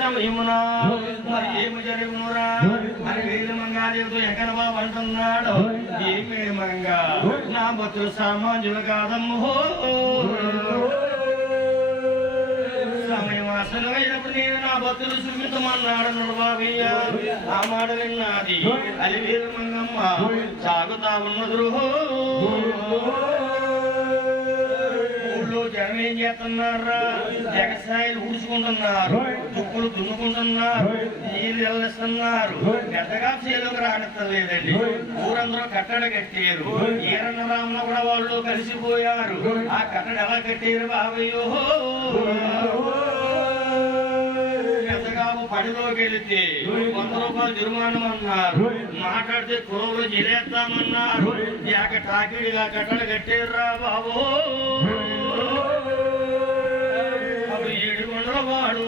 సమయమున మరి ఏమి జరుగునురా అని వేలు మంగాదేవితో ఎక్కడ బాబు అంటున్నాడు. ఏమే మంగ నా బతులు సామాన్యులు కాదమ్మో, సమయం అసలైనప్పుడు నేను నా భక్తులు సుమితమన్నాడు బాబయ్య. ఆ మాట విన్నది అది వేలు మంగమ్మ సాగుతా ఉన్నదు. ఊళ్ళో జనం ఏం చేస్తున్నారా, జగసాయిలు ఊడ్చుకుంటున్నారు, దుక్కులు దున్నుకుంటున్నారు, నీళ్ళు వెళ్ళిస్తున్నారు. పెద్దగా చేలోకి రానిస్తలేదండి. ఊరందరూ కట్టడ కట్టారు. ఈరన్న రామున కూడా వాళ్ళు కలిసిపోయారు. ఆ కట్టడ ఎలా కట్టారు బాబయ్యో, పడిలోకి వెళితే 100 రూపాయలు జుర్మానం అన్నారు. మాట్లాడితే కులవులు జిలేస్తామన్నారు. యాక టాకిడిగా కట్టలు కట్టారురా బాబు. అప్పుడు 7 కొండల వాడు